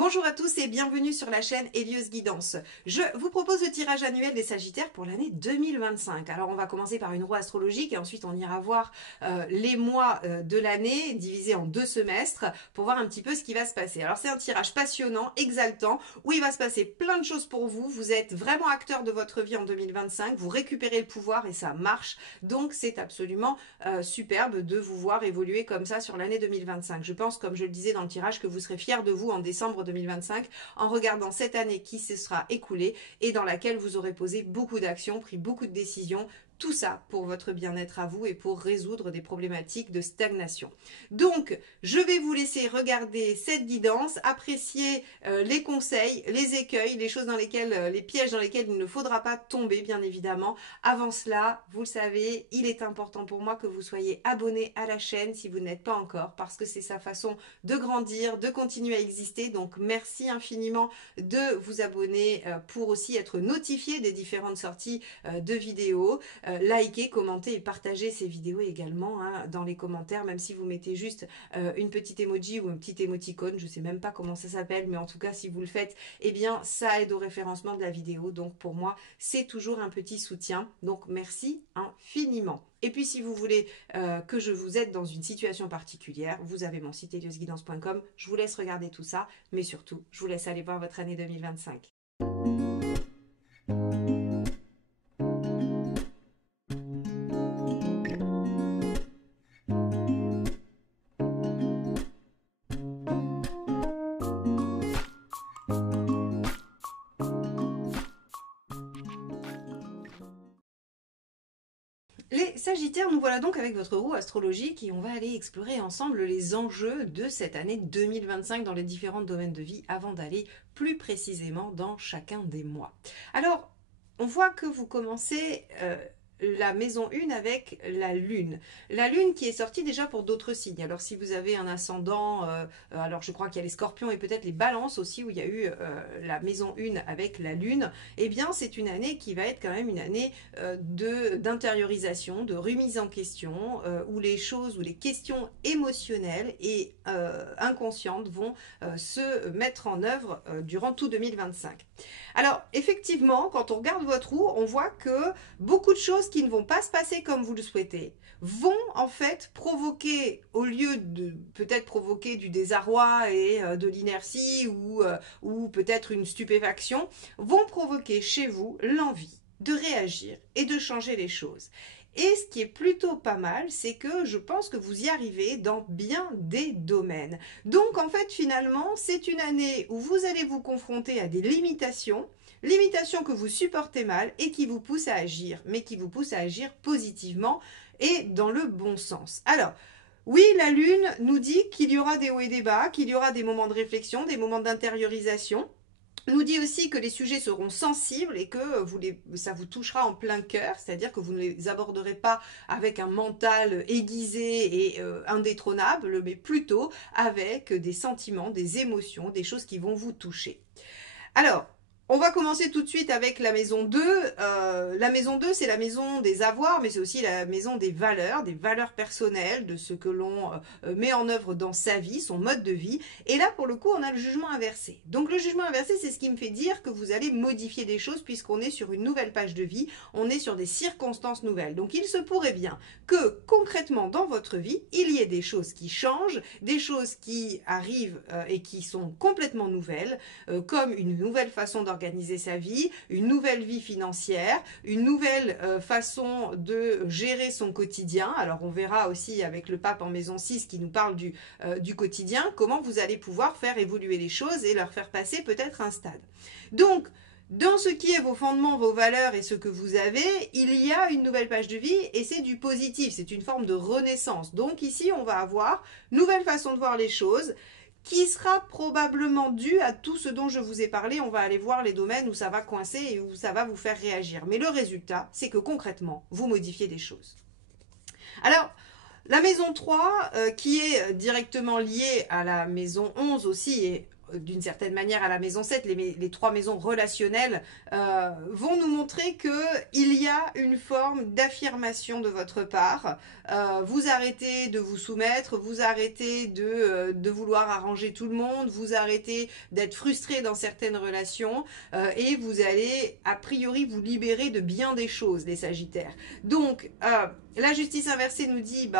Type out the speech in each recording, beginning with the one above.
Bonjour à tous et bienvenue sur la chaîne Hélios Guidance. Je vous propose le tirage annuel des Sagittaires pour l'année 2025. Alors on va commencer par une roue astrologique et ensuite on ira voir les mois de l'année divisés en 2 semestres pour voir un petit peu ce qui va se passer. Alors c'est un tirage passionnant, exaltant, où il va se passer plein de choses pour vous. Vous êtes vraiment acteur de votre vie en 2025, vous récupérez le pouvoir et ça marche. Donc c'est absolument superbe de vous voir évoluer comme ça sur l'année 2025. Je pense, comme je le disais dans le tirage, que vous serez fiers de vous en décembre 2025 en regardant cette année qui se sera écoulée et dans laquelle vous aurez posé beaucoup d'actions, pris beaucoup de décisions. Tout ça pour votre bien-être à vous et pour résoudre des problématiques de stagnation. Donc, je vais vous laisser regarder cette guidance, apprécier les conseils, les écueils, les choses dans lesquelles, les pièges dans lesquels il ne faudra pas tomber, bien évidemment. Avant cela, vous le savez, il est important pour moi que vous soyez abonné à la chaîne si vous n'êtes pas encore, parce que c'est sa façon de grandir, de continuer à exister. Donc, merci infiniment de vous abonner pour aussi être notifié des différentes sorties de vidéos. Likez, commentez et partagez ces vidéos également dans les commentaires, même si vous mettez juste une petite emoji ou un petit émoticône, je ne sais même pas comment ça s'appelle, mais en tout cas si vous le faites, eh bien ça aide au référencement de la vidéo, donc pour moi c'est toujours un petit soutien, donc merci infiniment. Et puis si vous voulez que je vous aide dans une situation particulière, vous avez mon site heliosguidance.com, je vous laisse regarder tout ça, mais surtout je vous laisse aller voir votre année 2025. Les Sagittaires, nous voilà donc avec votre roue astrologique et on va aller explorer ensemble les enjeux de cette année 2025 dans les différents domaines de vie avant d'aller plus précisément dans chacun des mois. Alors, on voit que vous commencez la maison 1 avec la lune. La lune qui est sortie déjà pour d'autres signes. Alors si vous avez un ascendant, alors je crois qu'il y a les scorpions et peut-être les balances aussi où il y a eu la maison 1 avec la lune, eh bien c'est une année qui va être quand même une année d'intériorisation, de remise en question, où les choses, où les questions émotionnelles et inconscientes vont se mettre en œuvre durant tout 2025. Alors effectivement, quand on regarde votre roue, on voit que beaucoup de choses qui ne vont pas se passer comme vous le souhaitez vont en fait provoquer, au lieu de peut-être provoquer du désarroi et de l'inertie ou peut-être une stupéfaction, vont provoquer chez vous l'envie de réagir et de changer les choses. Et ce qui est plutôt pas mal, c'est que je pense que vous y arrivez dans bien des domaines. Donc en fait finalement, c'est une année où vous allez vous confronter à des limitations que vous supportez mal et qui vous poussent à agir, mais qui vous poussent à agir positivement et dans le bon sens. Alors, oui, la Lune nous dit qu'il y aura des hauts et des bas, qu'il y aura des moments de réflexion, des moments d'intériorisation. Nous dit aussi que les sujets seront sensibles et que ça vous touchera en plein cœur, c'est-à-dire que vous ne les aborderez pas avec un mental aiguisé et indétrônable, mais plutôt avec des sentiments, des émotions, des choses qui vont vous toucher. Alors, on va commencer tout de suite avec la maison 2. La maison 2, c'est la maison des avoirs, mais c'est aussi la maison des valeurs personnelles, de ce que l'on met en œuvre dans sa vie, son mode de vie. Et là, pour le coup, on a le jugement inversé. Donc le jugement inversé, c'est ce qui me fait dire que vous allez modifier des choses puisqu'on est sur une nouvelle page de vie, on est sur des circonstances nouvelles. Donc il se pourrait bien que concrètement dans votre vie, il y ait des choses qui changent, des choses qui arrivent et qui sont complètement nouvelles, comme une nouvelle façon d'organiser sa vie, une nouvelle vie financière, une nouvelle façon de gérer son quotidien. Alors on verra aussi avec le pape en maison 6 qui nous parle du quotidien, comment vous allez pouvoir faire évoluer les choses et leur faire passer peut-être un stade. Donc, dans ce qui est vos fondements, vos valeurs et ce que vous avez, il y a une nouvelle page de vie et c'est du positif, c'est une forme de renaissance. Donc ici, on va avoir une nouvelle façon de voir les choses, qui sera probablement dû à tout ce dont je vous ai parlé. On va aller voir les domaines où ça va coincer et où ça va vous faire réagir. Mais le résultat, c'est que concrètement, vous modifiez des choses. Alors, la maison 3, qui est directement liée à la maison 11 aussi, et d'une certaine manière à la maison 7, les 3 maisons relationnelles vont nous montrer qu'il y a une forme d'affirmation de votre part. Vous arrêtez de vous soumettre, vous arrêtez de vouloir arranger tout le monde, vous arrêtez d'être frustré dans certaines relations et vous allez a priori vous libérer de bien des choses, les Sagittaires. Donc, la justice inversée nous dit,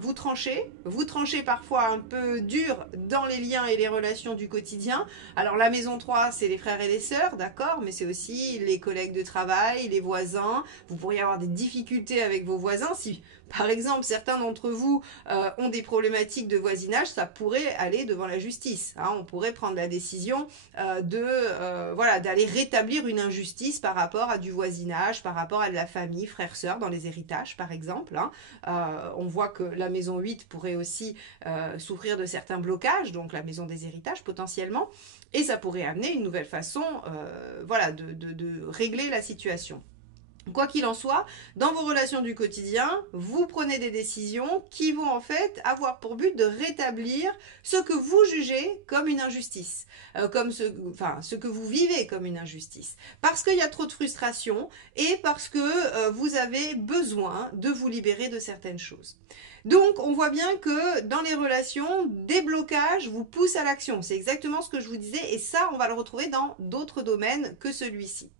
vous tranchez parfois un peu dur dans les liens et les relations du quotidien. Alors la maison 3, c'est les frères et les sœurs, d'accord, mais c'est aussi les collègues de travail, les voisins. Vous pourriez avoir des difficultés avec vos voisins. Si, par exemple, certains d'entre vous ont des problématiques de voisinage, ça pourrait aller devant la justice. Hein. On pourrait prendre la décision d'aller rétablir une injustice par rapport à du voisinage, par rapport à de la famille, frères, sœurs, dans les héritages, par exemple. Hein. On voit que la maison 8 pourrait aussi souffrir de certains blocages, donc la maison des héritages potentiellement, et ça pourrait amener une nouvelle façon de régler la situation. Quoi qu'il en soit, dans vos relations du quotidien, vous prenez des décisions qui vont en fait avoir pour but de rétablir ce que vous jugez comme une injustice, ce que vous vivez comme une injustice. Parce qu'il y a trop de frustration et parce que vous avez besoin de vous libérer de certaines choses. Donc, on voit bien que dans les relations, des blocages vous poussent à l'action. C'est exactement ce que je vous disais et ça, on va le retrouver dans d'autres domaines que celui-ci.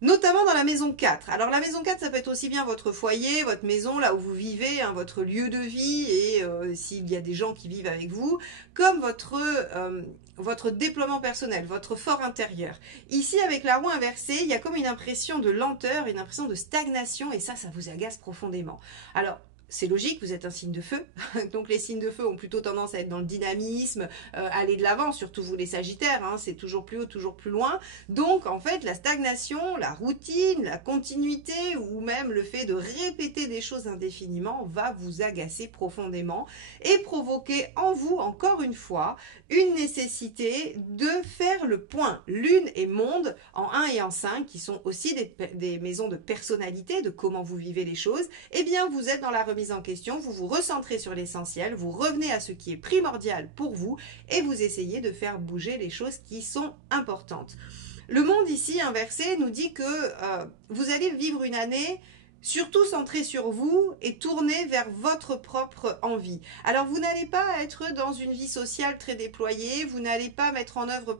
Notamment dans la maison 4. Alors la maison 4, ça peut être aussi bien votre foyer, votre maison, là où vous vivez, hein, votre lieu de vie et s'il y a des gens qui vivent avec vous, comme votre déploiement personnel, votre fort intérieur. Ici, avec la roue inversée, il y a comme une impression de lenteur, une impression de stagnation et ça vous agace profondément. Alors, c'est logique, vous êtes un signe de feu, donc les signes de feu ont plutôt tendance à être dans le dynamisme, aller de l'avant, surtout vous les Sagittaires, hein, c'est toujours plus haut, toujours plus loin. Donc en fait la stagnation, la routine, la continuité ou même le fait de répéter des choses indéfiniment va vous agacer profondément et provoquer en vous, encore une fois, une nécessité de faire le point. Lune et monde en 1 et en 5, qui sont aussi des maisons de personnalité, de comment vous vivez les choses, eh bien vous êtes dans la remise en question, vous vous recentrez sur l'essentiel, vous revenez à ce qui est primordial pour vous et vous essayez de faire bouger les choses qui sont importantes. Le monde ici inversé nous dit que vous allez vivre une année surtout centré sur vous et tourné vers votre propre envie. Alors vous n'allez pas être dans une vie sociale très déployée, vous n'allez pas mettre en œuvre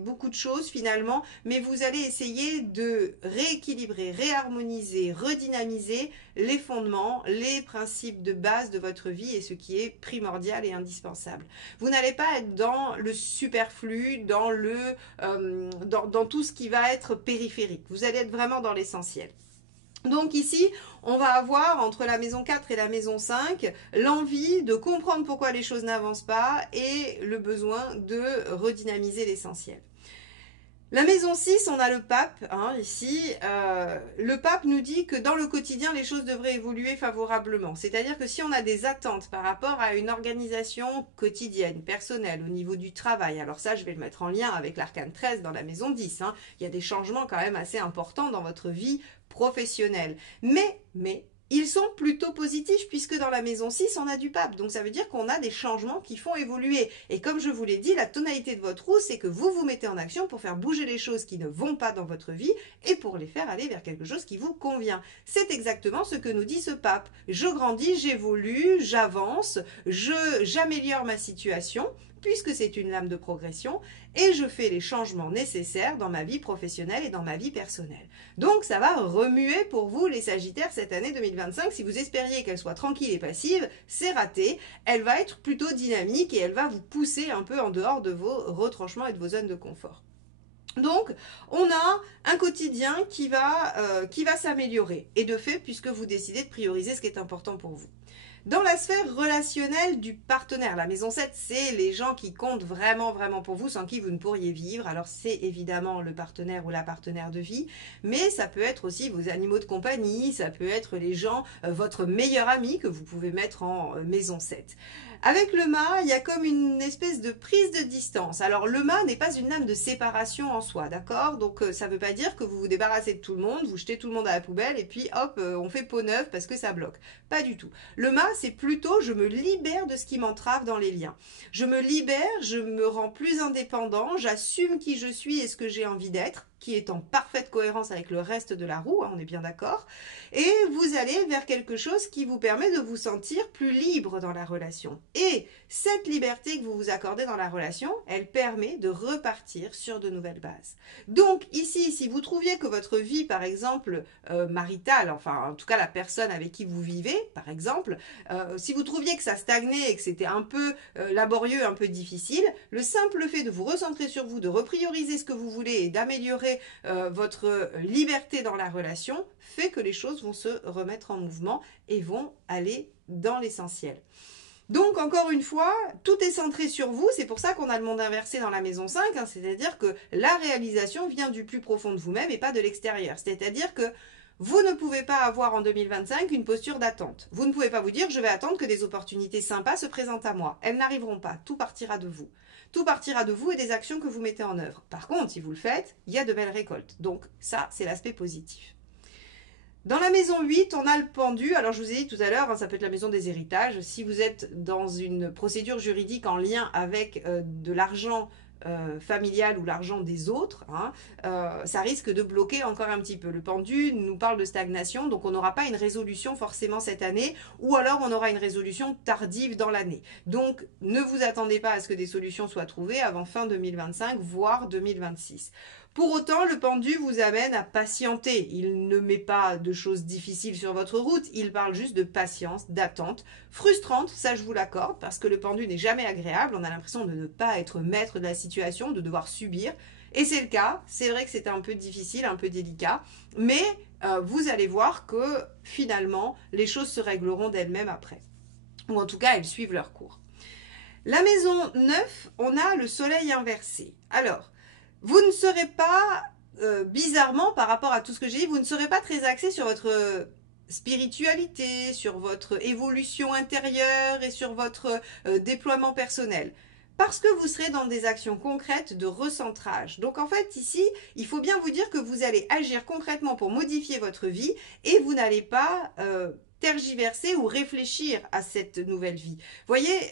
beaucoup de choses finalement, mais vous allez essayer de rééquilibrer, réharmoniser, redynamiser les fondements, les principes de base de votre vie et ce qui est primordial et indispensable. Vous n'allez pas être dans le superflu, dans tout ce qui va être périphérique. Vous allez être vraiment dans l'essentiel. Donc ici, on va avoir entre la maison 4 et la maison 5 l'envie de comprendre pourquoi les choses n'avancent pas et le besoin de redynamiser l'essentiel. La maison 6, on a le pape, hein, ici. Le pape nous dit que dans le quotidien, les choses devraient évoluer favorablement. C'est-à-dire que si on a des attentes par rapport à une organisation quotidienne, personnelle, au niveau du travail, alors ça, je vais le mettre en lien avec l'arcane 13 dans la maison 10. Hein, il y a des changements quand même assez importants dans votre vie professionnelle. Mais ils sont plutôt positifs puisque dans la maison 6, on a du pape. Donc ça veut dire qu'on a des changements qui font évoluer. Et comme je vous l'ai dit, la tonalité de votre roue, c'est que vous vous mettez en action pour faire bouger les choses qui ne vont pas dans votre vie et pour les faire aller vers quelque chose qui vous convient. C'est exactement ce que nous dit ce pape. Je grandis, j'évolue, j'avance, j'améliore ma situation puisque c'est une lame de progression, et je fais les changements nécessaires dans ma vie professionnelle et dans ma vie personnelle. Donc ça va remuer pour vous les Sagittaires cette année 2025. Si vous espériez qu'elle soit tranquille et passive, c'est raté. Elle va être plutôt dynamique et elle va vous pousser un peu en dehors de vos retranchements et de vos zones de confort. Donc, on a un quotidien qui va s'améliorer. Et de fait, puisque vous décidez de prioriser ce qui est important pour vous. Dans la sphère relationnelle du partenaire, la maison 7, c'est les gens qui comptent vraiment, vraiment pour vous, sans qui vous ne pourriez vivre. Alors, c'est évidemment le partenaire ou la partenaire de vie, mais ça peut être aussi vos animaux de compagnie, ça peut être les gens, votre meilleur ami que vous pouvez mettre en maison 7. Avec le mât, il y a comme une espèce de prise de distance. Alors le mât n'est pas une lame de séparation en soi, d'accord? Donc ça ne veut pas dire que vous vous débarrassez de tout le monde, vous jetez tout le monde à la poubelle et puis hop, on fait peau neuve parce que ça bloque. Pas du tout. Le mât, c'est plutôt je me libère de ce qui m'entrave dans les liens. Je me libère, je me rends plus indépendant, j'assume qui je suis et ce que j'ai envie d'être, qui est en parfaite cohérence avec le reste de la roue, hein, on est bien d'accord. Et vous allez vers quelque chose qui vous permet de vous sentir plus libre dans la relation. Et cette liberté que vous vous accordez dans la relation, elle permet de repartir sur de nouvelles bases. Donc ici, si vous trouviez que votre vie, par exemple, maritale, enfin en tout cas la personne avec qui vous vivez, par exemple, si vous trouviez que ça stagnait et que c'était un peu laborieux, un peu difficile, le simple fait de vous recentrer sur vous, de reprioriser ce que vous voulez et d'améliorer votre liberté dans la relation fait que les choses vont se remettre en mouvement et vont aller dans l'essentiel. Donc, encore une fois, tout est centré sur vous. C'est pour ça qu'on a le monde inversé dans la maison 5, hein, c'est-à-dire que la réalisation vient du plus profond de vous-même et pas de l'extérieur. C'est-à-dire que vous ne pouvez pas avoir en 2025 une posture d'attente. Vous ne pouvez pas vous dire « je vais attendre que des opportunités sympas se présentent à moi ». Elles n'arriveront pas, tout partira de vous. Tout partira de vous et des actions que vous mettez en œuvre. Par contre, si vous le faites, il y a de belles récoltes. Donc ça, c'est l'aspect positif. Dans la maison 8, on a le pendu. Alors, je vous ai dit tout à l'heure, hein, ça peut être la maison des héritages. Si vous êtes dans une procédure juridique en lien avec de l'argent familial ou l'argent des autres, hein, ça risque de bloquer encore un petit peu. Le pendu nous parle de stagnation, donc on n'aura pas une résolution forcément cette année, ou alors on aura une résolution tardive dans l'année. Donc, ne vous attendez pas à ce que des solutions soient trouvées avant fin 2025, voire 2026. Pour autant, le pendu vous amène à patienter. Il ne met pas de choses difficiles sur votre route, il parle juste de patience, d'attente, frustrante, ça je vous l'accorde, parce que le pendu n'est jamais agréable, on a l'impression de ne pas être maître de la situation, de devoir subir, et c'est le cas, c'est vrai que c'est un peu difficile, un peu délicat, mais vous allez voir que finalement, les choses se régleront d'elles-mêmes après, ou en tout cas, elles suivent leur cours. La maison 9, on a le soleil inversé. Alors, vous ne serez pas, bizarrement, par rapport à tout ce que j'ai dit, vous ne serez pas très axé sur votre spiritualité, sur votre évolution intérieure et sur votre déploiement personnel. Parce que vous serez dans des actions concrètes de recentrage. Donc en fait, ici, il faut bien vous dire que vous allez agir concrètement pour modifier votre vie et vous n'allez pas tergiverser ou réfléchir à cette nouvelle vie. Vous voyez,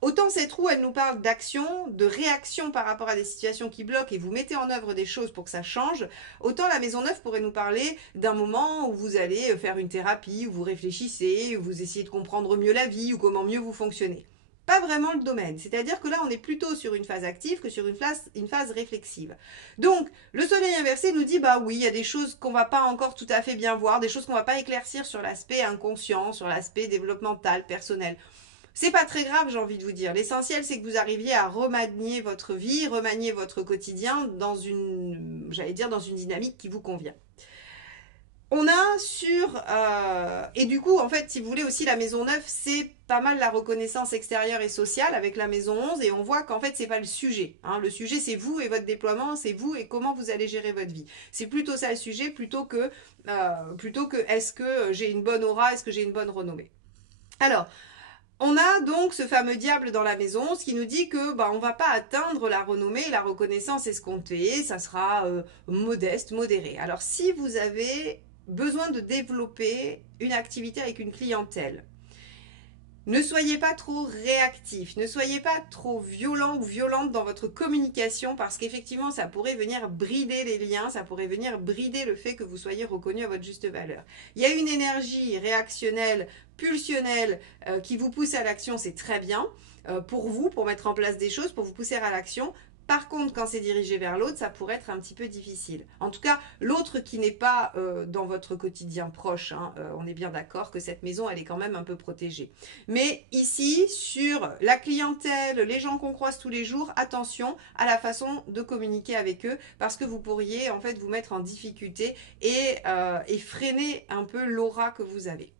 autant cette roue, elle nous parle d'action, de réaction par rapport à des situations qui bloquent et vous mettez en œuvre des choses pour que ça change, autant la maison 9 pourrait nous parler d'un moment où vous allez faire une thérapie, où vous réfléchissez, où vous essayez de comprendre mieux la vie ou comment mieux vous fonctionnez. Pas vraiment le domaine, c'est-à-dire que là on est plutôt sur une phase active que sur une phase réflexive. Donc le soleil inversé nous dit bah oui, il y a des choses qu'on va pas encore tout à fait bien voir, des choses qu'on va pas éclaircir sur l'aspect inconscient, sur l'aspect développemental, personnel. C'est pas très grave, j'ai envie de vous dire. L'essentiel, c'est que vous arriviez à remanier votre vie, remanier votre quotidien dans une, j'allais dire, dans une dynamique qui vous convient. On a sur... et du coup, en fait, si vous voulez aussi, la maison 9, c'est pas mal la reconnaissance extérieure et sociale avec la maison 11. Et on voit qu'en fait, c'est pas le sujet. Hein. Le sujet, c'est vous et votre déploiement, c'est vous et comment vous allez gérer votre vie. C'est plutôt ça le sujet, plutôt que est-ce que j'ai une bonne aura, est-ce que j'ai une bonne renommée. Alors... on a donc ce fameux diable dans la maison, ce qui nous dit que on ne va pas atteindre la renommée et la reconnaissance escomptée, ça sera modeste, modéré. Alors si vous avez besoin de développer une activité avec une clientèle, ne soyez pas trop réactif, ne soyez pas trop violent ou violente dans votre communication parce qu'effectivement ça pourrait venir brider les liens, ça pourrait venir brider le fait que vous soyez reconnu à votre juste valeur. Il y a une énergie réactionnelle, pulsionnelle qui vous pousse à l'action, c'est très bien pour vous, pour mettre en place des choses, pour vous pousser à l'action. Par contre, quand c'est dirigé vers l'autre, ça pourrait être un petit peu difficile. En tout cas, l'autre qui n'est pas dans votre quotidien proche, hein, on est bien d'accord que cette maison, elle est quand même un peu protégée. Mais ici, sur la clientèle, les gens qu'on croise tous les jours, attention à la façon de communiquer avec eux parce que vous pourriez en fait vous mettre en difficulté et freiner un peu l'aura que vous avez.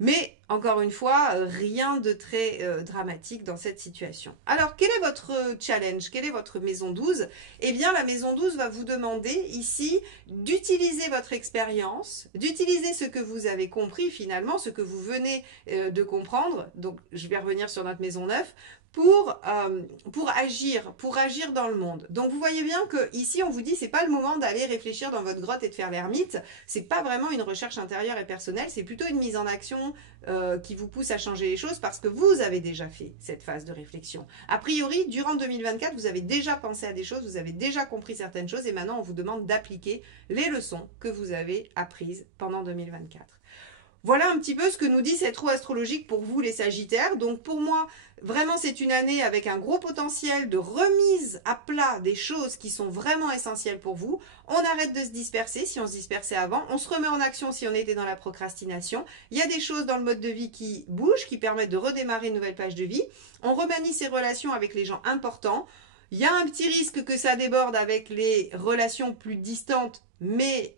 Mais, encore une fois, rien de très dramatique dans cette situation. Alors, quel est votre challenge? Quelle est votre maison 12? Eh bien, la maison 12 va vous demander ici d'utiliser votre expérience, d'utiliser ce que vous avez compris finalement, ce que vous venez de comprendre. Donc, je vais revenir sur notre maison 9 pour agir dans le monde. Donc vous voyez bien que ici on vous dit c'est pas le moment d'aller réfléchir dans votre grotte et de faire l'ermite, c'est pas vraiment une recherche intérieure et personnelle, c'est plutôt une mise en action qui vous pousse à changer les choses parce que vous avez déjà fait cette phase de réflexion. A priori, durant 2024, vous avez déjà pensé à des choses, vous avez déjà compris certaines choses et maintenant on vous demande d'appliquer les leçons que vous avez apprises pendant 2024. Voilà un petit peu ce que nous dit cette roue astrologique pour vous les Sagittaires. Donc pour moi, vraiment c'est une année avec un gros potentiel de remise à plat des choses qui sont vraiment essentielles pour vous. On arrête de se disperser si on se dispersait avant. On se remet en action si on était dans la procrastination. Il y a des choses dans le mode de vie qui bougent, qui permettent de redémarrer une nouvelle page de vie. On remanie ses relations avec les gens importants. Il y a un petit risque que ça déborde avec les relations plus distantes, mais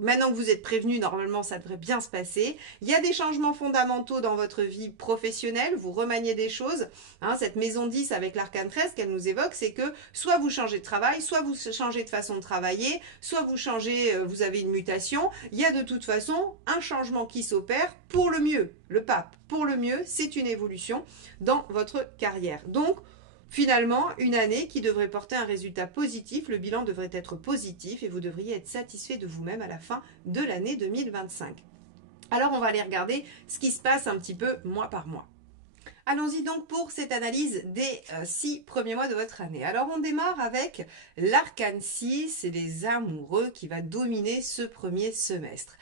maintenant que vous êtes prévenu, normalement, ça devrait bien se passer. Il y a des changements fondamentaux dans votre vie professionnelle. Vous remaniez des choses. Hein, cette maison 10 avec l'arcane 13 qu'elle nous évoque, c'est que soit vous changez de travail, soit vous changez de façon de travailler, soit vous changez, vous avez une mutation. Il y a de toute façon un changement qui s'opère pour le mieux. Le pape, pour le mieux, c'est une évolution dans votre carrière. Donc, finalement, une année qui devrait porter un résultat positif, le bilan devrait être positif et vous devriez être satisfait de vous-même à la fin de l'année 2025. Alors on va aller regarder ce qui se passe un petit peu mois par mois. Allons-y donc pour cette analyse des 6 premiers mois de votre année. Alors on démarre avec l'arcane 6, c'est les amoureux qui va dominer ce premier semestre.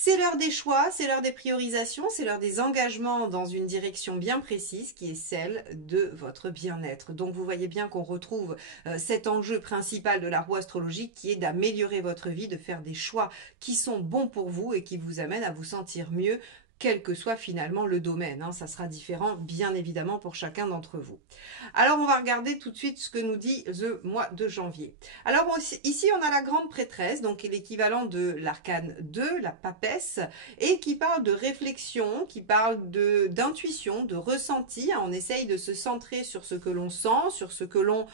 C'est l'heure des choix, c'est l'heure des priorisations, c'est l'heure des engagements dans une direction bien précise qui est celle de votre bien-être. Donc vous voyez bien qu'on retrouve cet enjeu principal de la roue astrologique qui est d'améliorer votre vie, de faire des choix qui sont bons pour vous et qui vous amènent à vous sentir mieux, quel que soit finalement le domaine. Hein. Ça sera différent bien évidemment pour chacun d'entre vous. Alors on va regarder tout de suite ce que nous dit le mois de janvier. Alors ici on a la grande prêtresse, donc l'équivalent de l'arcane 2, la papesse, et qui parle de réflexion, qui parle d'intuition, de ressenti. On essaye de se centrer sur ce que l'on sent, sur ce que l'on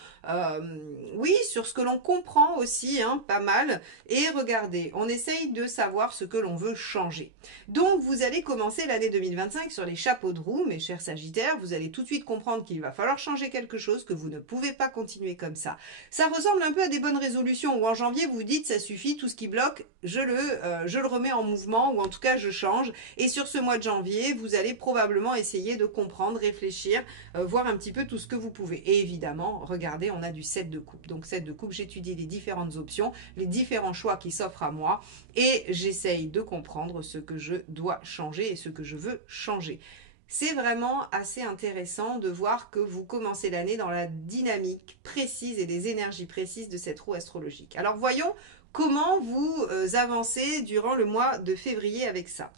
sur ce que l'on comprend aussi, hein, pas mal. Et regardez, on essaye de savoir ce que l'on veut changer. Donc vous allez commencer l'année 2025 sur les chapeaux de roue, mes chers Sagittaires. Vous allez tout de suite comprendre qu'il va falloir changer quelque chose, que vous ne pouvez pas continuer comme ça. Ça ressemble un peu à des bonnes résolutions où en janvier vous vous dites ça suffit, tout ce qui bloque, je le remets en mouvement ou en tout cas je change. Et sur ce mois de janvier, vous allez probablement essayer de comprendre, réfléchir, voir un petit peu tout ce que vous pouvez. Et évidemment, regardez, on a du 7 de coupe. Donc 7 de coupe, j'étudie les différentes options, les différents choix qui s'offrent à moi et j'essaye de comprendre ce que je dois changer et ce que je veux changer. C'est vraiment assez intéressant de voir que vous commencez l'année dans la dynamique précise et des énergies précises de cette roue astrologique. Alors voyons comment vous avancez durant le mois de février avec ça.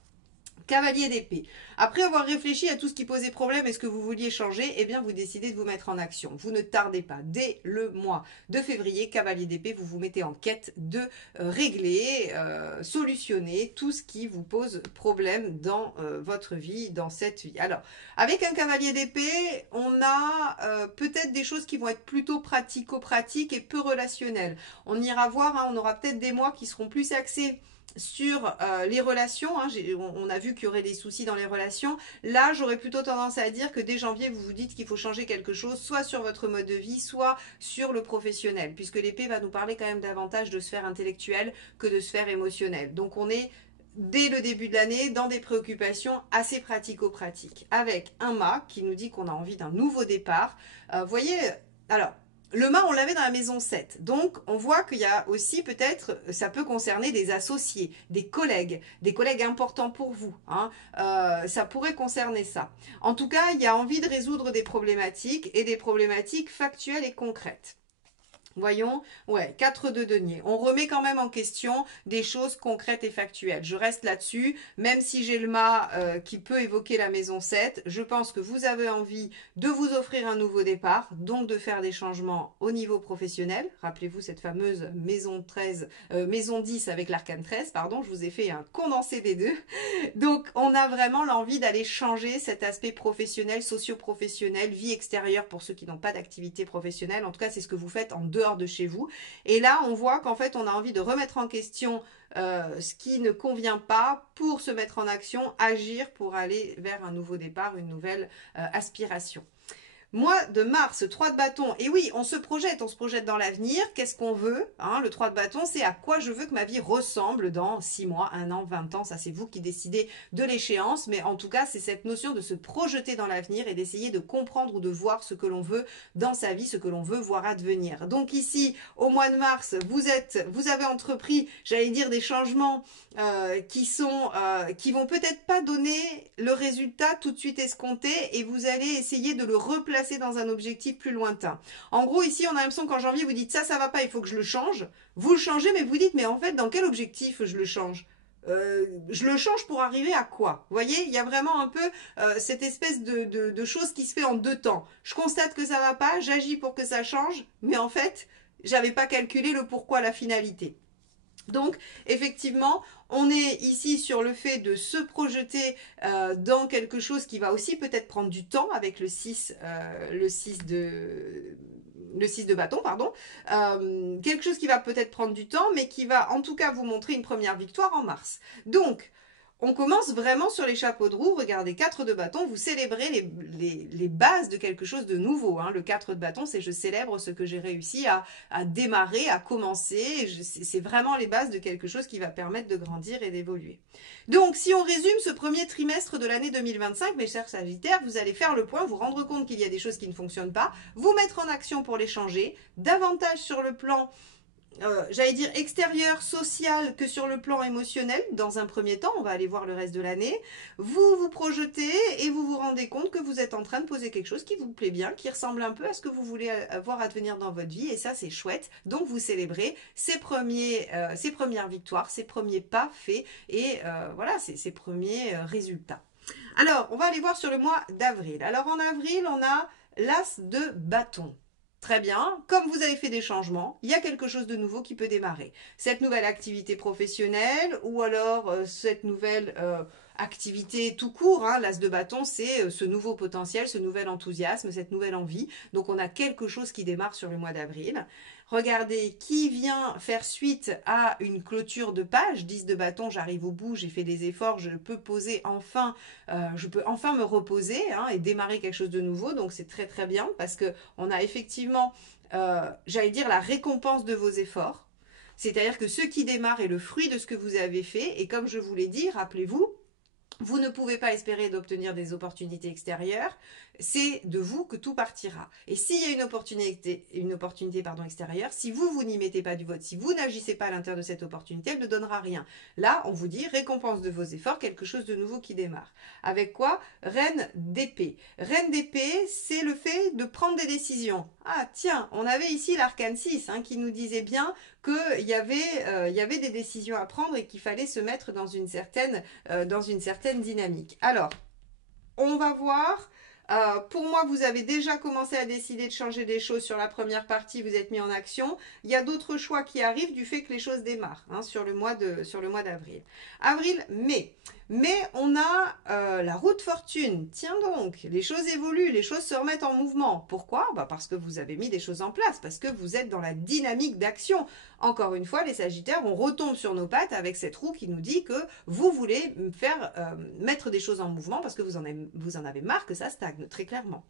Cavalier d'épée. Après avoir réfléchi à tout ce qui posait problème et ce que vous vouliez changer, eh bien vous décidez de vous mettre en action. Vous ne tardez pas. Dès le mois de février, cavalier d'épée, vous vous mettez en quête de régler, solutionner tout ce qui vous pose problème dans votre vie, dans cette vie. Alors, avec un cavalier d'épée, on a peut-être des choses qui vont être plutôt pratico-pratiques et peu relationnelles. On ira voir, hein, on aura peut-être des mois qui seront plus axés sur les relations, hein, on a vu qu'il y aurait des soucis dans les relations. Là, j'aurais plutôt tendance à dire que dès janvier, vous vous dites qu'il faut changer quelque chose, soit sur votre mode de vie, soit sur le professionnel, puisque l'épée va nous parler quand même davantage de sphère intellectuelle que de sphère émotionnelle. Donc on est dès le début de l'année dans des préoccupations assez pratico-pratiques, avec un mât qui nous dit qu'on a envie d'un nouveau départ. Vous voyez, alors... Le mât, on l'avait dans la maison 7. Donc, on voit qu'il y a aussi peut-être, ça peut concerner des associés, des collègues importants pour vous. Hein. Ça pourrait concerner ça. En tout cas, il y a envie de résoudre des problématiques et des problématiques factuelles et concrètes. Voyons, ouais, 4 de denier. On remet quand même en question des choses concrètes et factuelles. Je reste là-dessus, même si j'ai le mât qui peut évoquer la maison 7, je pense que vous avez envie de vous offrir un nouveau départ, donc de faire des changements au niveau professionnel. Rappelez-vous cette fameuse maison 13, maison 10 avec l'arcane 13, pardon, je vous ai fait un condensé des deux. Donc on a vraiment l'envie d'aller changer cet aspect professionnel, socio-professionnel, vie extérieure pour ceux qui n'ont pas d'activité professionnelle. En tout cas, c'est ce que vous faites en dehors de chez vous. Et là, on voit qu'en fait, on a envie de remettre en question ce qui ne convient pas pour se mettre en action, agir pour aller vers un nouveau départ, une nouvelle aspiration. Mois de mars, 3 de bâton. Et oui, on se projette dans l'avenir. Qu'est-ce qu'on veut, hein? Le 3 de bâton, c'est à quoi je veux que ma vie ressemble dans 6 mois, 1 an, 20 ans. Ça, c'est vous qui décidez de l'échéance. Mais en tout cas, c'est cette notion de se projeter dans l'avenir et d'essayer de comprendre ou de voir ce que l'on veut dans sa vie, ce que l'on veut voir advenir. Donc ici, au mois de mars, vous avez entrepris, j'allais dire, des changements qui vont peut-être pas donner le résultat tout de suite escompté et vous allez essayer de le replacer dans un objectif plus lointain. En gros, ici, on a l'impression qu'en janvier, vous dites ça va pas, il faut que je le change. Vous le changez, mais vous dites, mais en fait, dans quel objectif je le change? Je le change pour arriver à quoi? Vous voyez, il y a vraiment un peu cette espèce de chose qui se fait en deux temps. Je constate que ça va pas, j'agis pour que ça change, mais en fait, j'avais pas calculé le pourquoi, la finalité. Donc, effectivement, on est ici sur le fait de se projeter dans quelque chose qui va aussi peut-être prendre du temps avec le 6 de bâton, pardon. Quelque chose qui va peut-être prendre du temps, mais qui va en tout cas vous montrer une première victoire en mars. Donc, on commence vraiment sur les chapeaux de roue. Regardez, 4 de bâton, vous célébrez les bases de quelque chose de nouveau. Hein. Le 4 de bâton, c'est je célèbre ce que j'ai réussi à démarrer, à commencer. C'est vraiment les bases de quelque chose qui va permettre de grandir et d'évoluer. Donc, si on résume ce premier trimestre de l'année 2025, mes chers Sagittaires, vous allez faire le point, vous rendre compte qu'il y a des choses qui ne fonctionnent pas, vous mettre en action pour les changer, davantage sur le plan j'allais dire extérieur, social, que sur le plan émotionnel. Dans un premier temps, on va aller voir le reste de l'année. Vous vous projetez et vous vous rendez compte que vous êtes en train de poser quelque chose qui vous plaît bien, qui ressemble un peu à ce que vous voulez voir advenir dans votre vie. Et ça, c'est chouette. Donc, vous célébrez ces premières victoires, ces premiers pas faits et voilà, ces premiers résultats. Alors, on va aller voir sur le mois d'avril. Alors, en avril, on a l'as de bâton. Très bien, comme vous avez fait des changements, il y a quelque chose de nouveau qui peut démarrer. Cette nouvelle activité professionnelle ou alors cette nouvelle activité tout court, hein, l'as de bâton, c'est ce nouveau potentiel, ce nouvel enthousiasme, cette nouvelle envie. Donc on a quelque chose qui démarre sur le mois d'avril. Regardez, qui vient faire suite à une clôture de page, 10 de bâton, j'arrive au bout, j'ai fait des efforts, je peux je peux enfin me reposer hein, et démarrer quelque chose de nouveau. Donc c'est très très bien parce que on a effectivement, j'allais dire, la récompense de vos efforts. C'est-à-dire que ce qui démarre est le fruit de ce que vous avez fait. Et comme je vous l'ai dit, rappelez-vous, vous ne pouvez pas espérer d'obtenir des opportunités extérieures, c'est de vous que tout partira. Et s'il y a une opportunité extérieure, si vous n'y mettez pas du vôtre, si vous n'agissez pas à l'intérieur de cette opportunité, elle ne donnera rien. Là, on vous dit récompense de vos efforts, quelque chose de nouveau qui démarre. Avec quoi? Reine d'épée. Reine d'épée, c'est le fait de prendre des décisions. Ah tiens, on avait ici l'arcane 6 hein, qui nous disait bien qu'il y avait des décisions à prendre et qu'il fallait se mettre dans une certaine dynamique. Alors, on va voir. Pour moi, vous avez déjà commencé à décider de changer des choses sur la première partie, vous êtes mis en action. Il y a d'autres choix qui arrivent du fait que les choses démarrent hein, sur le mois d'avril. Mai. Mais on a la roue de fortune. Tiens donc, les choses évoluent, les choses se remettent en mouvement. Pourquoi? Parce que vous avez mis des choses en place, parce que vous êtes dans la dynamique d'action. Encore une fois, les Sagittaires, on retombe sur nos pattes avec cette roue qui nous dit que vous voulez mettre des choses en mouvement parce que vous en avez marre que ça stagne, très clairement.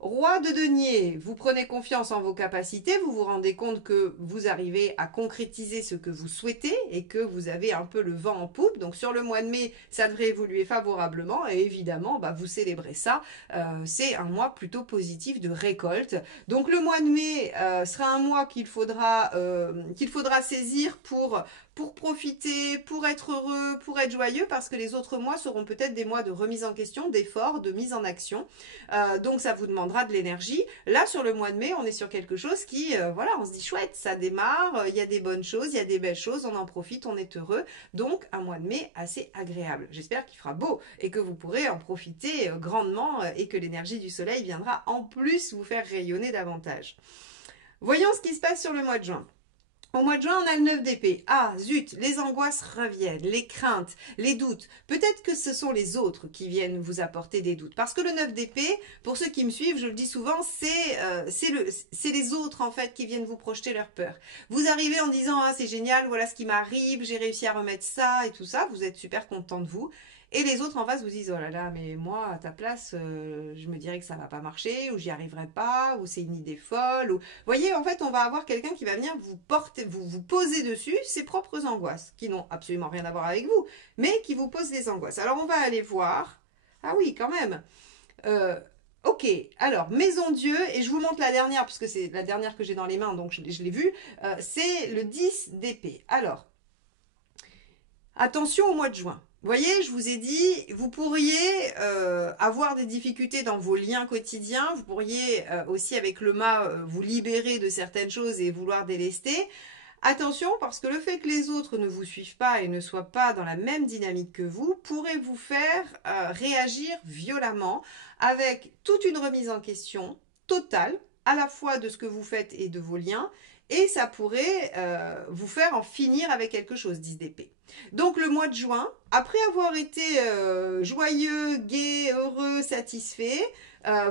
Roi de denier, vous prenez confiance en vos capacités, vous vous rendez compte que vous arrivez à concrétiser ce que vous souhaitez et que vous avez un peu le vent en poupe. Donc sur le mois de mai, ça devrait évoluer favorablement et évidemment, vous célébrez ça. C'est un mois plutôt positif de récolte. Donc le mois de mai sera un mois qu'il faudra saisir pour pour profiter, pour être heureux, pour être joyeux, parce que les autres mois seront peut-être des mois de remise en question, d'effort, de mise en action. Donc ça vous demandera de l'énergie. Là, sur le mois de mai, on est sur quelque chose qui, voilà, on se dit chouette, ça démarre, il y a des bonnes choses, il y a des belles choses, on en profite, on est heureux. Donc un mois de mai assez agréable. J'espère qu'il fera beau et que vous pourrez en profiter grandement et que l'énergie du soleil viendra en plus vous faire rayonner davantage. Voyons ce qui se passe sur le mois de juin. Au mois de juin, on a le 9 d'épée. Ah, zut, les angoisses reviennent, les craintes, les doutes. Peut-être que ce sont les autres qui viennent vous apporter des doutes. Parce que le 9 d'épée, pour ceux qui me suivent, je le dis souvent, c'est les autres en fait qui viennent vous projeter leur peur. Vous arrivez en disant « Ah, c'est génial, voilà ce qui m'arrive, j'ai réussi à remettre ça et tout ça. » Vous êtes super content de vous. Et les autres en face vous disent « Oh là là, mais moi, à ta place, je me dirais que ça va pas marcher, ou j'y arriverai pas, ou c'est une idée folle. » Ou... Vous voyez, en fait, on va avoir quelqu'un qui va venir vous poser dessus ses propres angoisses, qui n'ont absolument rien à voir avec vous, mais qui vous posent des angoisses. Alors, on va aller voir. Ah oui, quand même. Ok, alors, Maison Dieu, et je vous montre la dernière, puisque c'est la dernière que j'ai dans les mains, donc je l'ai vue, c'est le 10 d'épée. Alors, attention au mois de juin. Vous voyez, je vous ai dit, vous pourriez avoir des difficultés dans vos liens quotidiens, vous pourriez aussi avec le mât vous libérer de certaines choses et vouloir délester. Attention, parce que le fait que les autres ne vous suivent pas et ne soient pas dans la même dynamique que vous pourrait vous faire réagir violemment avec toute une remise en question totale, à la fois de ce que vous faites et de vos liens, et ça pourrait vous faire en finir avec quelque chose, 10 d'épée. Donc le mois de juin, après avoir été joyeux, gai, heureux, satisfait,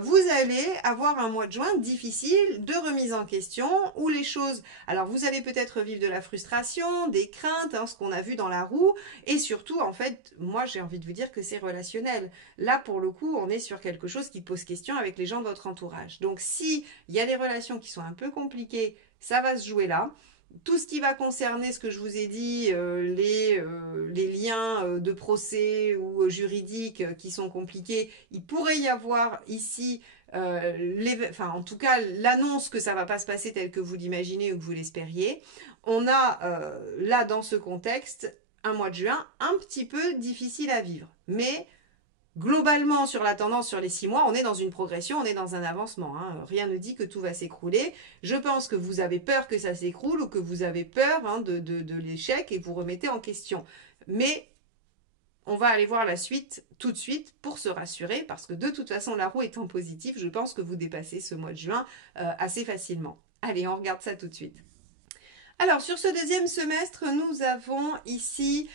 vous allez avoir un mois de juin difficile de remise en question où les choses... Alors vous allez peut-être vivre de la frustration, des craintes, hein, ce qu'on a vu dans la roue, et surtout en fait, moi j'ai envie de vous dire que c'est relationnel. Là pour le coup, on est sur quelque chose qui pose question avec les gens de votre entourage. Donc si il y a des relations qui sont un peu compliquées, ça va se jouer là. Tout ce qui va concerner ce que je vous ai dit, les liens de procès ou juridiques qui sont compliqués, il pourrait y avoir ici, en tout cas, l'annonce que ça ne va pas se passer tel que vous l'imaginez ou que vous l'espériez. On a là, dans ce contexte, un mois de juin un petit peu difficile à vivre. Mais globalement, sur la tendance sur les 6 mois, on est dans une progression, on est dans un avancement. Hein. Rien ne dit que tout va s'écrouler. Je pense que vous avez peur que ça s'écroule ou que vous avez peur de l'échec et vous remettez en question. Mais on va aller voir la suite tout de suite pour se rassurer parce que de toute façon, la roue étant positive, je pense que vous dépassez ce mois de juin assez facilement. Allez, on regarde ça tout de suite. Alors, sur ce deuxième semestre, nous avons ici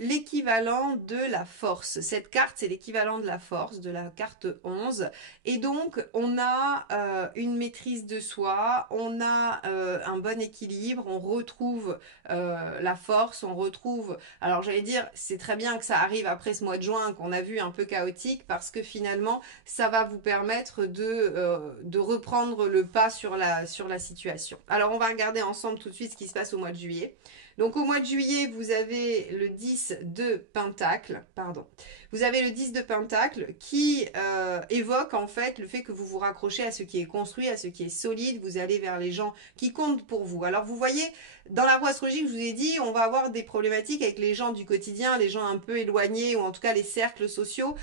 l'équivalent de la force. Cette carte, c'est l'équivalent de la force, de la carte 11. Et donc, on a une maîtrise de soi, on a un bon équilibre, on retrouve la force, on retrouve... Alors, j'allais dire, c'est très bien que ça arrive après ce mois de juin qu'on a vu un peu chaotique parce que finalement, ça va vous permettre de reprendre le pas sur la situation. Alors, on va regarder ensemble tout de suite ce qui se passe au mois de juillet. Donc au mois de juillet, vous avez le 10 de Pentacle, pardon. Vous avez le 10 de Pentacle qui évoque en fait le fait que vous vous raccrochez à ce qui est construit, à ce qui est solide, vous allez vers les gens qui comptent pour vous. Alors vous voyez, dans la roue astrologique, je vous ai dit, on va avoir des problématiques avec les gens du quotidien, les gens un peu éloignés ou en tout cas les cercles sociaux,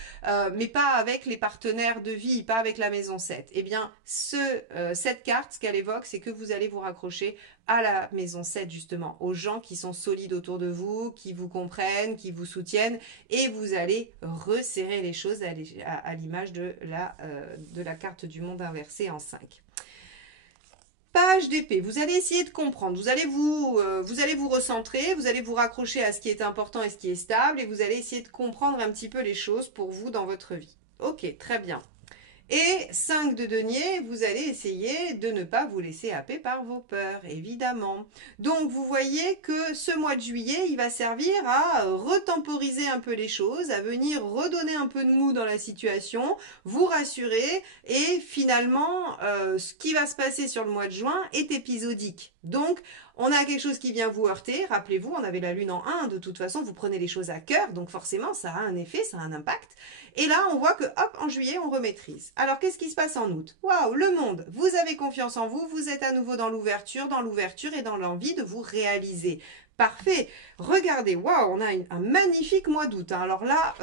mais pas avec les partenaires de vie, pas avec la maison 7. Eh bien, cette carte, ce qu'elle évoque, c'est que vous allez vous raccrocher à la maison 7 justement, aux gens qui sont solides autour de vous, qui vous comprennent, qui vous soutiennent et vous allez resserrer les choses à l'image de la carte du monde inversée en 5. Page d'épée, vous allez essayer de comprendre, vous allez vous recentrer, vous allez vous raccrocher à ce qui est important et ce qui est stable et vous allez essayer de comprendre un petit peu les choses pour vous dans votre vie. Ok, très bien. Et 5 de denier, vous allez essayer de ne pas vous laisser happer par vos peurs, évidemment. Donc, vous voyez que ce mois de juillet, il va servir à retemporiser un peu les choses, à venir redonner un peu de mou dans la situation, vous rassurer. Et finalement, ce qui va se passer sur le mois de juin est épisodique. Donc, on a quelque chose qui vient vous heurter. Rappelez-vous, on avait la lune en 1. De toute façon, vous prenez les choses à cœur. Donc, forcément, ça a un effet, ça a un impact. Et là, on voit que, hop, en juillet, on remaîtrise. Alors, qu'est-ce qui se passe en août? Waouh, le monde, vous avez confiance en vous, vous êtes à nouveau dans l'ouverture et dans l'envie de vous réaliser. parfait. Regardez, waouh, on a un magnifique mois d'août. Hein. Alors là,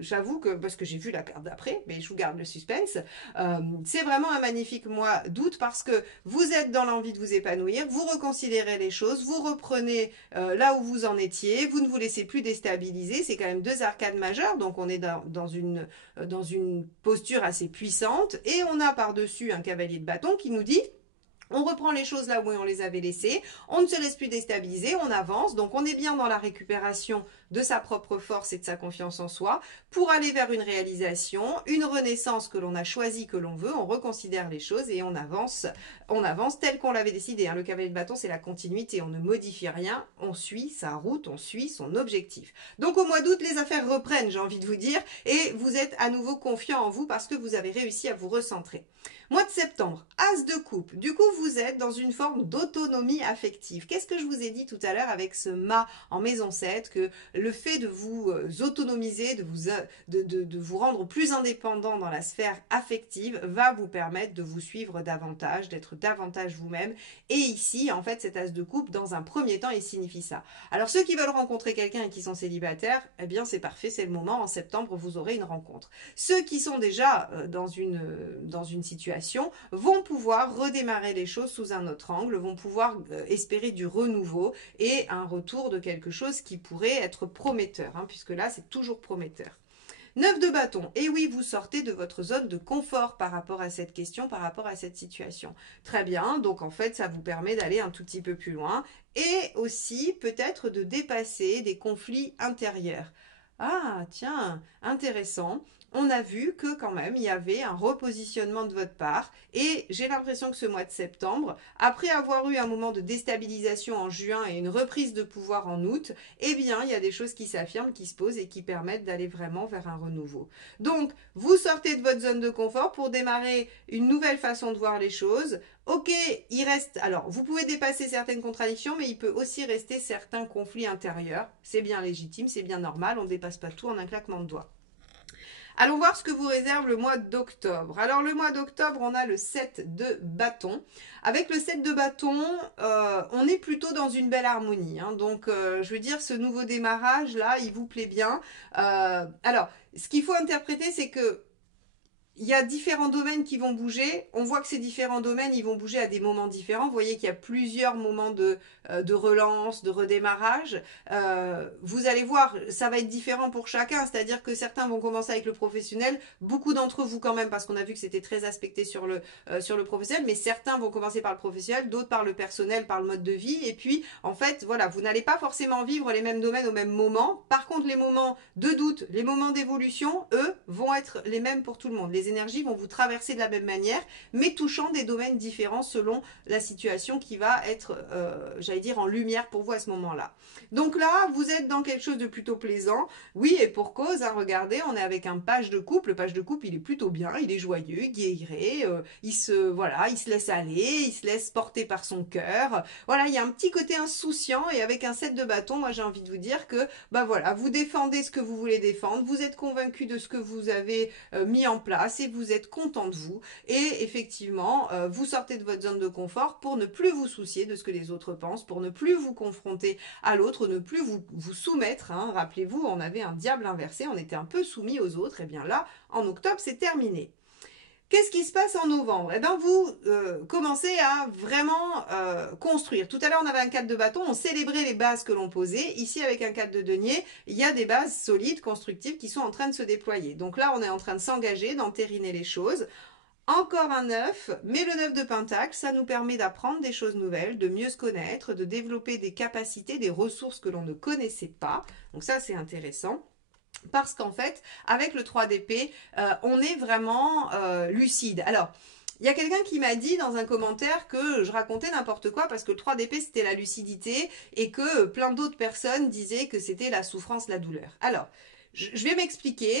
j'avoue que, parce que j'ai vu la carte d'après, mais je vous garde le suspense, c'est vraiment un magnifique mois d'août parce que vous êtes dans l'envie de vous épanouir, vous reconsidérez les choses, vous reprenez là où vous en étiez, vous ne vous laissez plus déstabiliser. C'est quand même 2 arcades majeures, donc on est dans une posture assez puissante. Et on a par-dessus un cavalier de bâton qui nous dit... On reprend les choses là où on les avait laissées, on ne se laisse plus déstabiliser, on avance, donc on est bien dans la récupération de sa propre force et de sa confiance en soi pour aller vers une réalisation, une renaissance que l'on a choisie, que l'on veut, on reconsidère les choses et on avance tel qu'on l'avait décidé. Hein. Le cavalier de bâton, c'est la continuité, on ne modifie rien, on suit sa route, on suit son objectif. Donc au mois d'août, les affaires reprennent, j'ai envie de vous dire, et vous êtes à nouveau confiant en vous parce que vous avez réussi à vous recentrer. Mois de septembre, As de coupe. Du coup, vous êtes dans une forme d'autonomie affective. Qu'est-ce que je vous ai dit tout à l'heure avec ce mât en maison 7, que le fait de vous autonomiser, de vous rendre plus indépendant dans la sphère affective va vous permettre de vous suivre davantage, d'être davantage vous-même. Et ici, en fait, cet As de coupe, dans un premier temps, il signifie ça. Alors, ceux qui veulent rencontrer quelqu'un et qui sont célibataires, eh bien, c'est parfait, c'est le moment. En septembre, vous aurez une rencontre. Ceux qui sont déjà dans une situation vont pouvoir redémarrer les choses sous un autre angle, vont pouvoir espérer du renouveau et un retour de quelque chose qui pourrait être prometteur, hein, puisque là c'est toujours prometteur. 9 de bâton, et oui, vous sortez de votre zone de confort par rapport à cette question, par rapport à cette situation. Très bien, donc en fait ça vous permet d'aller un tout petit peu plus loin et aussi peut-être de dépasser des conflits intérieurs. Ah tiens, intéressant. On a vu que quand même il y avait un repositionnement de votre part et j'ai l'impression que ce mois de septembre, après avoir eu un moment de déstabilisation en juin et une reprise de pouvoir en août, eh bien il y a des choses qui s'affirment, qui se posent et qui permettent d'aller vraiment vers un renouveau. Donc vous sortez de votre zone de confort pour démarrer une nouvelle façon de voir les choses. Ok, il reste, alors vous pouvez dépasser certaines contradictions, mais il peut aussi rester certains conflits intérieurs. C'est bien légitime, c'est bien normal, on ne dépasse pas tout en un claquement de doigts. Allons voir ce que vous réserve le mois d'octobre. Alors le mois d'octobre, on a le 7 de bâton. Avec le 7 de bâton, on est plutôt dans une belle harmonie. Hein. Donc je veux dire, ce nouveau démarrage là, il vous plaît bien. Alors, ce qu'il faut interpréter, c'est que il y a différents domaines qui vont bouger. On voit que ces différents domaines, ils vont bouger à des moments différents. Vous voyez qu'il y a plusieurs moments de relance, de redémarrage. Vous allez voir, ça va être différent pour chacun. C'est-à-dire que certains vont commencer avec le professionnel. Beaucoup d'entre vous quand même, parce qu'on a vu que c'était très aspecté sur le professionnel. Mais certains vont commencer par le professionnel, d'autres par le personnel, par le mode de vie. Et puis, en fait, voilà, vous n'allez pas forcément vivre les mêmes domaines au même moment. Par contre, les moments de doute, les moments d'évolution, eux, vont être les mêmes pour tout le monde. Les énergies vont vous traverser de la même manière, mais touchant des domaines différents selon la situation qui va être, j'allais dire, en lumière pour vous à ce moment-là. Donc là, vous êtes dans quelque chose de plutôt plaisant. Oui, et pour cause, hein, regardez, on est avec un page de coupe. Le page de coupe, il est plutôt bien, il est joyeux, guériré, il se laisse aller, il se laisse porter par son cœur. Voilà, il y a un petit côté insouciant et avec un 7 de bâton, moi j'ai envie de vous dire que, bah voilà, vous défendez ce que vous voulez défendre, vous êtes convaincu de ce que vous avez mis en place et vous êtes content de vous et effectivement vous sortez de votre zone de confort pour ne plus vous soucier de ce que les autres pensent, pour ne plus vous confronter à l'autre, ne plus vous soumettre, hein. Rappelez-vous, on avait un diable inversé, on était un peu soumis aux autres, et bien là en octobre c'est terminé. Qu'est-ce qui se passe en novembre? Eh bien, vous commencez à vraiment construire. Tout à l'heure, on avait un 4 de bâton, on célébrait les bases que l'on posait. Ici, avec un 4 de denier, il y a des bases solides, constructives, qui sont en train de se déployer. Donc là, on est en train de s'engager, d'entériner les choses. Encore un 9, mais le 9 de pentacle, ça nous permet d'apprendre des choses nouvelles, de mieux se connaître, de développer des capacités, des ressources que l'on ne connaissait pas. Donc ça, c'est intéressant. Parce qu'en fait, avec le 3 d'épée, on est vraiment lucide. Alors, il y a quelqu'un qui m'a dit dans un commentaire que je racontais n'importe quoi parce que le 3 d'épée, c'était la lucidité et que plein d'autres personnes disaient que c'était la souffrance, la douleur. Alors, Je vais m'expliquer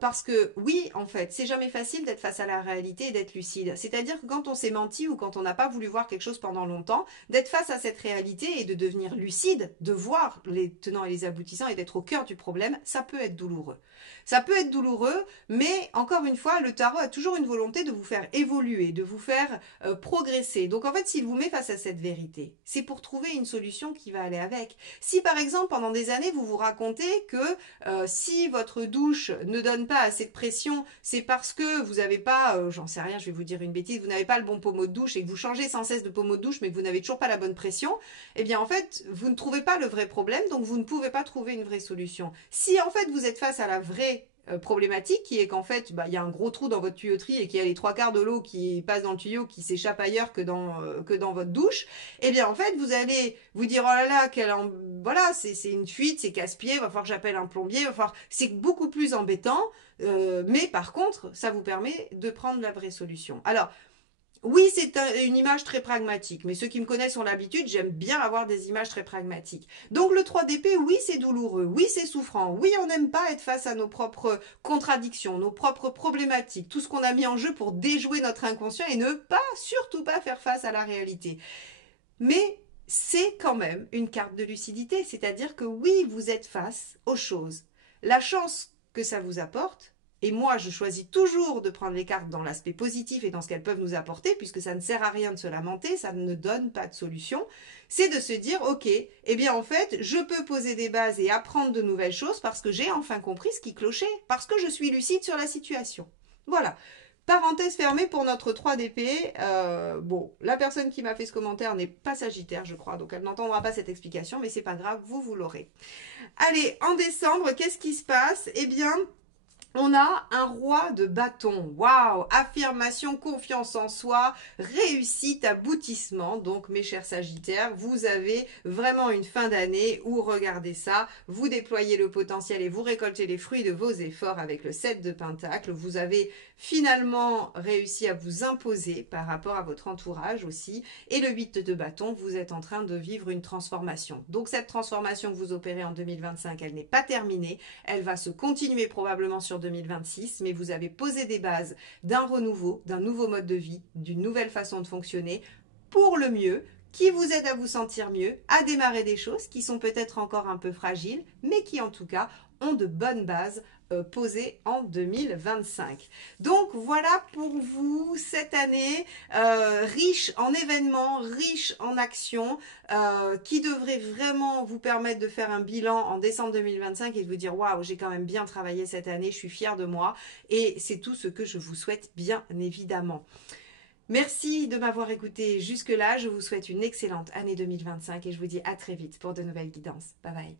parce que oui, en fait, c'est jamais facile d'être face à la réalité et d'être lucide. C'est-à-dire que quand on s'est menti ou quand on n'a pas voulu voir quelque chose pendant longtemps, d'être face à cette réalité et de devenir lucide, de voir les tenants et les aboutissants et d'être au cœur du problème, ça peut être douloureux. Ça peut être douloureux, mais encore une fois, le tarot a toujours une volonté de vous faire évoluer, de vous faire progresser. Donc en fait, s'il vous met face à cette vérité, c'est pour trouver une solution qui va aller avec. Si par exemple, pendant des années, vous vous racontez que si votre douche ne donne pas assez de pression, c'est parce que vous n'avez pas, j'en sais rien, je vais vous dire une bêtise, vous n'avez pas le bon pommeau de douche et que vous changez sans cesse de pommeau de douche mais que vous n'avez toujours pas la bonne pression, eh bien en fait, vous ne trouvez pas le vrai problème, donc vous ne pouvez pas trouver une vraie solution. Si en fait vous êtes face à la vraie problématique qui est qu'en fait il y a un gros trou dans votre tuyauterie et qu'il y a les trois quarts de l'eau qui passe dans le tuyau qui s'échappe ailleurs que dans votre douche, et bien en fait vous allez vous dire oh là là voilà c'est une fuite, c'est casse-pied, va falloir que j'appelle un plombier, va falloir c'est beaucoup plus embêtant, mais par contre ça vous permet de prendre la vraie solution. Alors oui, c'est une image très pragmatique, mais ceux qui me connaissent ont l'habitude, j'aime bien avoir des images très pragmatiques. Donc le 3 d'épée, oui, c'est douloureux, oui, c'est souffrant, oui, on n'aime pas être face à nos propres contradictions, nos propres problématiques, tout ce qu'on a mis en jeu pour déjouer notre inconscient et ne pas, surtout pas faire face à la réalité. Mais c'est quand même une carte de lucidité, c'est-à-dire que oui, vous êtes face aux choses. La chance que ça vous apporte, et moi, je choisis toujours de prendre les cartes dans l'aspect positif et dans ce qu'elles peuvent nous apporter, puisque ça ne sert à rien de se lamenter, ça ne donne pas de solution. C'est de se dire, ok, eh bien en fait, je peux poser des bases et apprendre de nouvelles choses parce que j'ai enfin compris ce qui clochait, parce que je suis lucide sur la situation. Voilà. Parenthèse fermée pour notre 3 d'épée. Bon, la personne qui m'a fait ce commentaire n'est pas Sagittaire, je crois, donc elle n'entendra pas cette explication, mais c'est pas grave, vous l'aurez. Allez, en décembre, qu'est-ce qui se passe? Eh bien, on a un roi de bâton. Waouh! Affirmation, confiance en soi, réussite, aboutissement. Donc, mes chers Sagittaires, vous avez vraiment une fin d'année où, regardez ça, vous déployez le potentiel et vous récoltez les fruits de vos efforts avec le 7 de Pentacle. Vous avez finalement réussi à vous imposer par rapport à votre entourage aussi. Et le 8 de bâton, vous êtes en train de vivre une transformation. Donc, cette transformation que vous opérez en 2025, elle n'est pas terminée. Elle va se continuer probablement sur 2026, mais vous avez posé des bases d'un renouveau, d'un nouveau mode de vie, d'une nouvelle façon de fonctionner pour le mieux, qui vous aide à vous sentir mieux, à démarrer des choses qui sont peut-être encore un peu fragiles, mais qui en tout cas ont de bonnes bases posées en 2025. Donc voilà pour vous cette année riche en événements, riche en actions, qui devrait vraiment vous permettre de faire un bilan en décembre 2025 et de vous dire waouh, j'ai quand même bien travaillé cette année, je suis fière de moi et c'est tout ce que je vous souhaite bien évidemment. Merci de m'avoir écouté jusque-là, je vous souhaite une excellente année 2025 et je vous dis à très vite pour de nouvelles guidances. Bye bye.